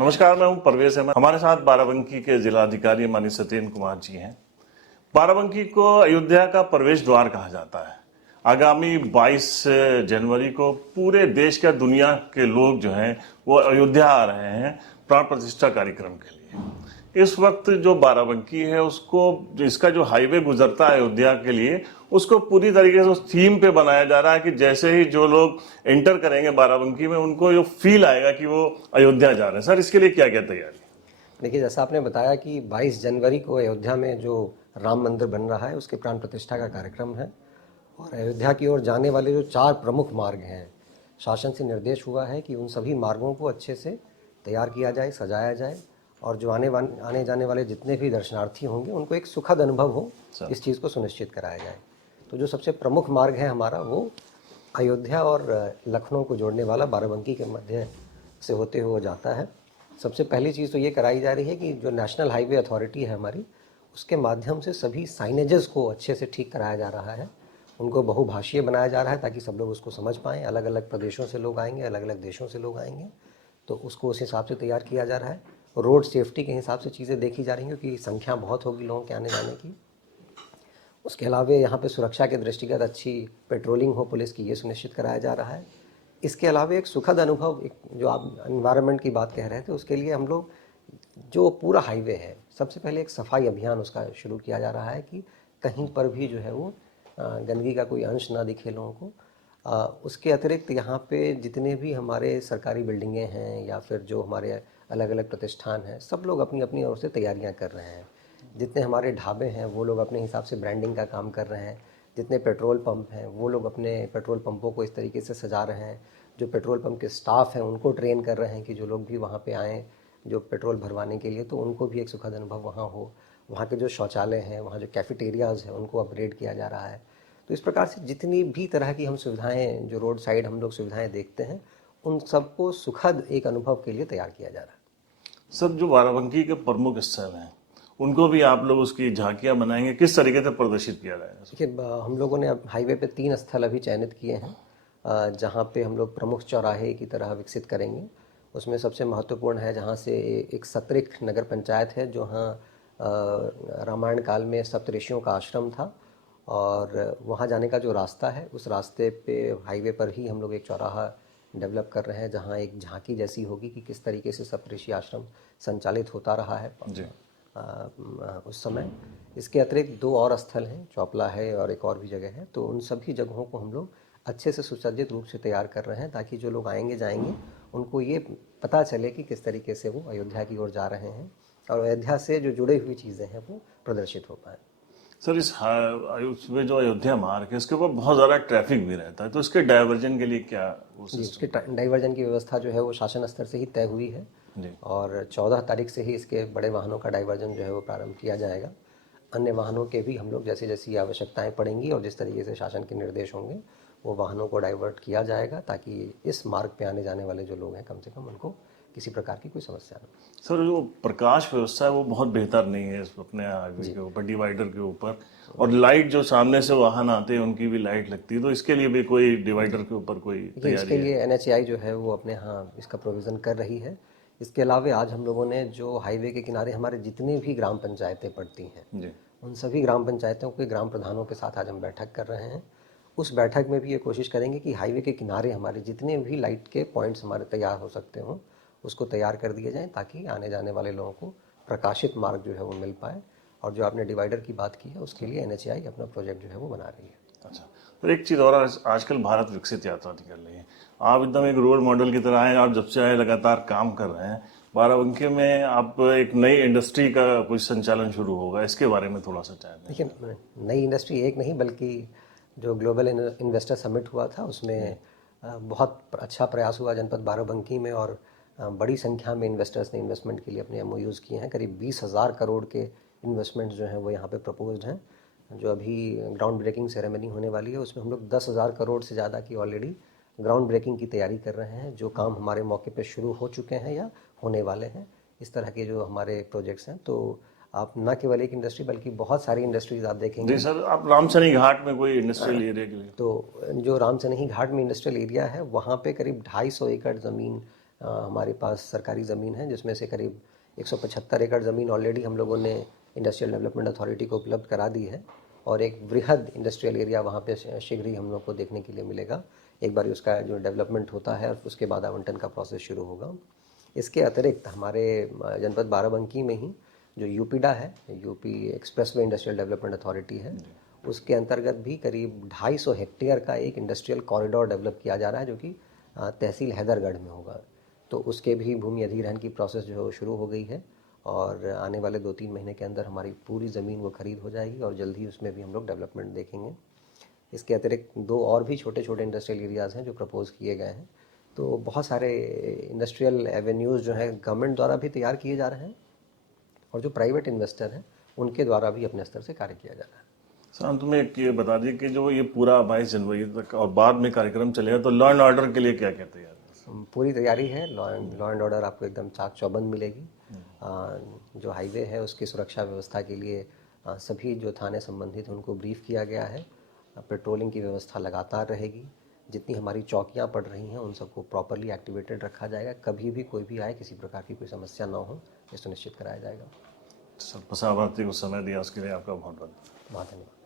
नमस्कार, मैं हूं परवेज अहमद। हमारे साथ बाराबंकी के जिलाधिकारी माननीय सत्येंद्र कुमार जी हैं। बाराबंकी को अयोध्या का प्रवेश द्वार कहा जाता है। आगामी 22 जनवरी को पूरे देश का दुनिया के लोग जो हैं वो अयोध्या आ रहे हैं प्राण प्रतिष्ठा कार्यक्रम के लिए। इस वक्त जो बाराबंकी है उसको, इसका जो हाईवे गुजरता है अयोध्या के लिए, उसको पूरी तरीके से उस थीम पे बनाया जा रहा है कि जैसे ही जो लोग एंटर करेंगे बाराबंकी में उनको जो फील आएगा कि वो अयोध्या जा रहे हैं। सर, इसके लिए क्या क्या तैयारी? देखिए, जैसा आपने बताया कि 22 जनवरी को अयोध्या में जो राम मंदिर बन रहा है उसके प्राण प्रतिष्ठा का कार्यक्रम है और अयोध्या की ओर जाने वाले जो 4 प्रमुख मार्ग हैं, शासन से निर्देश हुआ है कि उन सभी मार्गों को अच्छे से तैयार किया जाए, सजाया जाए और जो आने जाने वाले जितने भी दर्शनार्थी होंगे उनको एक सुखद अनुभव हो, इस चीज़ को सुनिश्चित कराया जाए। तो जो सबसे प्रमुख मार्ग है हमारा, वो अयोध्या और लखनऊ को जोड़ने वाला बाराबंकी के मध्य से होते हुए जाता है। सबसे पहली चीज़ तो ये कराई जा रही है कि जो नेशनल हाईवे अथॉरिटी है हमारी, उसके माध्यम से सभी साइनेजेस को अच्छे से ठीक कराया जा रहा है, उनको बहुभाषीय बनाया जा रहा है ताकि सब लोग उसको समझ पाएँ। अलग अलग प्रदेशों से लोग आएंगे, अलग अलग देशों से लोग आएंगे, तो उसको उस हिसाब से तैयार किया जा रहा है। रोड सेफ्टी के हिसाब से चीज़ें देखी जा रही हैं क्योंकि संख्या बहुत होगी लोगों के आने जाने की। उसके अलावा यहाँ पे सुरक्षा के दृष्टिगत अच्छी पेट्रोलिंग हो पुलिस की, ये सुनिश्चित कराया जा रहा है। इसके अलावा एक सुखद अनुभव, एक जो आप एनवायरनमेंट की बात कह रहे थे, उसके लिए हम लोग जो पूरा हाईवे है, सबसे पहले एक सफाई अभियान उसका शुरू किया जा रहा है कि कहीं पर भी जो है वो गंदगी का कोई अंश ना दिखे लोगों को। उसके अतिरिक्त यहाँ पे जितने भी हमारे सरकारी बिल्डिंगें हैं या फिर जो हमारे अलग अलग प्रतिष्ठान हैं, सब लोग अपनी अपनी ओर से तैयारियाँ कर रहे हैं। जितने हमारे ढाबे हैं वो लोग अपने हिसाब से ब्रांडिंग का काम कर रहे हैं। जितने पेट्रोल पंप हैं वो लोग अपने पेट्रोल पंपों को इस तरीके से सजा रहे हैं। जो पेट्रोल पंप के स्टाफ हैं उनको ट्रेन कर रहे हैं कि जो लोग भी वहाँ पे आएँ जो पेट्रोल भरवाने के लिए, तो उनको भी एक सुखद अनुभव वहाँ हो। वहाँ के जो शौचालय हैं, वहाँ जो कैफेटेरियाज़ हैं, उनको अपग्रेड किया जा रहा है। तो इस प्रकार से जितनी भी तरह की हम सुविधाएँ, जो रोड साइड हम लोग सुविधाएँ देखते हैं, उन सबको सुखद एक अनुभव के लिए तैयार किया जा रहा है। सर, जो बाराबंकी के प्रमुख स्थल हैं उनको भी आप लोग उसकी झांकियां बनाएंगे, किस तरीके से प्रदर्शित किया जाएगा? देखिए, हम लोगों ने अब हाईवे पे 3 स्थल अभी चयनित किए हैं जहाँ पे हम लोग प्रमुख चौराहे की तरह विकसित करेंगे। उसमें सबसे महत्वपूर्ण है जहाँ से एक सतरिक नगर पंचायत है, जो रामायण काल में सप्तऋषियों का आश्रम था और वहाँ जाने का जो रास्ता है, उस रास्ते पे हाईवे पर ही हम लोग एक चौराहा डेवलप कर रहे हैं जहाँ एक झांकी जैसी होगी कि किस तरीके से सप्तऋषि आश्रम संचालित होता रहा है जी। उस समय। इसके अतिरिक्त 2 और स्थल हैं, चौपला है और एक और भी जगह है। तो उन सभी जगहों को हम लोग अच्छे से सुसज्जित रूप से तैयार कर रहे हैं ताकि जो लोग आएंगे जाएंगे उनको ये पता चले कि किस तरीके से वो अयोध्या की ओर जा रहे हैं और अयोध्या से जो जुड़ी हुई चीज़ें हैं वो प्रदर्शित हो पाएँ। सर, उसमें जो अयोध्या मार्ग है इसके ऊपर बहुत ज़्यादा ट्रैफिक भी रहता है, तो इसके डाइवर्जन के लिए क्या इसके डाइवर्जन की व्यवस्था जो है वो शासन स्तर से ही तय हुई है जी। और 14 तारीख से ही इसके बड़े वाहनों का डाइवर्जन जो है वो प्रारंभ किया जाएगा। अन्य वाहनों के भी हम लोग जैसी जैसी आवश्यकताएं पड़ेंगी और जिस तरीके से शासन के निर्देश होंगे वो वाहनों को डाइवर्ट किया जाएगा ताकि इस मार्ग पे आने जाने वाले जो लोग हैं कम से कम उनको किसी प्रकार की कोई समस्या न हो। सर, जो प्रकाश व्यवस्था है वो बहुत बेहतर नहीं है अपने हाईवे के ऊपर, डिवाइडर के ऊपर, और लाइट जो सामने से वाहन आते हैं उनकी भी लाइट लगती है, तो इसके लिए भी कोई डिवाइडर के ऊपर कोई तैयारी है? इसके लिए NHAI जो है वो अपने यहाँ इसका प्रोविज़न कर रही है। इसके अलावा आज हम लोगों ने जो हाईवे के किनारे हमारे जितने भी ग्राम पंचायतें पड़ती हैं जी, उन सभी ग्राम पंचायतों के ग्राम प्रधानों के साथ आज हम बैठक कर रहे हैं। उस बैठक में भी ये कोशिश करेंगे कि हाईवे के किनारे हमारे जितने भी लाइट के पॉइंट्स हमारे तैयार हो सकते हों उसको तैयार कर दिए जाएं ताकि आने जाने वाले लोगों को प्रकाशित मार्ग जो है वो मिल पाए। और जो आपने डिवाइडर की बात की है उसके लिए NHAI अपना प्रोजेक्ट जो है वो बना रही है। अच्छा। तो एक चीज़ और, आजकल भारत विकसित यात्रा निकल रही है, आप एकदम एक रोल मॉडल की तरह हैं, आप जब से आए लगातार काम कर रहे हैं। बाराबंकी में आप एक नई इंडस्ट्री का कुछ संचालन शुरू होगा, इसके बारे में थोड़ा सा चाहते हैं? देखिए, नई इंडस्ट्री एक नहीं बल्कि जो ग्लोबल इन्वेस्टर समिट हुआ था उसमें बहुत अच्छा प्रयास हुआ जनपद बाराबंकी में और बड़ी संख्या में इन्वेस्टर्स ने इन्वेस्टमेंट के लिए अपने MOUs किए हैं। करीब 20,000 करोड़ के इन्वेस्टमेंट्स जो हैं वो यहाँ पे प्रपोज्ड हैं। जो अभी ग्राउंड ब्रेकिंग सेरेमनी होने वाली है उसमें हम लोग 10,000 करोड़ से ज़्यादा की ऑलरेडी ग्राउंड ब्रेकिंग की तैयारी कर रहे हैं। जो काम हमारे मौके पे शुरू हो चुके हैं या होने वाले हैं, इस तरह के जो हमारे प्रोजेक्ट्स हैं। तो आप न केवल एक इंडस्ट्री बल्कि बहुत सारी इंडस्ट्रीज आप देखेंगे। जी सर, आप रामसनी घाट में कोई इंडस्ट्रियल एरिया के लिए? तो जो रामसनेही घाट में इंडस्ट्रियल एरिया है वहाँ पे करीब 250 एकड़ ज़मीन हमारे पास सरकारी ज़मीन है, जिसमें से करीब 175 एकड़ ज़मीन ऑलरेडी हम लोगों ने इंडस्ट्रियल डेवलपमेंट अथॉरिटी को उपलब्ध करा दी है, और एक वृहद इंडस्ट्रियल एरिया वहाँ पे शीघ्र ही हम लोग को देखने के लिए मिलेगा। एक बार उसका जो डेवलपमेंट होता है और उसके बाद आवंटन का प्रोसेस शुरू होगा। इसके अतिरिक्त हमारे जनपद बाराबंकी में ही जो यूपीडा है, UP expressway industrial development authority है, उसके अंतर्गत भी करीब 250 हेक्टेयर का एक इंडस्ट्रियल कॉरिडोर डेवलप किया जा रहा है, जो कि तहसील हैदरगढ़ में होगा। तो उसके भी भूमि अधिग्रहण की प्रोसेस जो शुरू हो गई है, और आने वाले 2-3 महीने के अंदर हमारी पूरी ज़मीन वो खरीद हो जाएगी, और जल्द ही उसमें भी हम लोग डेवलपमेंट देखेंगे। इसके अतिरिक्त 2 और भी छोटे छोटे इंडस्ट्रियल एरियाज़ हैं जो प्रपोज़ किए गए हैं। तो बहुत सारे इंडस्ट्रियल एवेन्यूज़ जो हैं गवर्नमेंट द्वारा भी तैयार किए जा रहे हैं, और जो प्राइवेट इन्वेस्टर हैं उनके द्वारा भी अपने स्तर से कार्य किया जा रहा है। सर, अंत में एक ये बता दीजिए कि जो ये पूरा 22 जनवरी तक और बाद में कार्यक्रम चलेगा, तो लॉ एंड ऑर्डर के लिए क्या क्या तैयार है? पूरी तैयारी है। लॉ एंड ऑर्डर आपको एकदम चाक चौबंद मिलेगी। जो हाईवे है उसकी सुरक्षा व्यवस्था के लिए सभी जो थाने संबंधित हैं उनको ब्रीफ किया गया है। पेट्रोलिंग की व्यवस्था लगातार रहेगी। जितनी हमारी चौकियां पड़ रही हैं उन सबको प्रॉपरली एक्टिवेटेड रखा जाएगा। कभी भी कोई भी आए, किसी प्रकार की कोई समस्या ना हो, ये सुनिश्चित कराया जाएगा। सर, प्रसार भारती को समय दिया उसके लिए आपका बहुत बहुत बहुत धन्यवाद।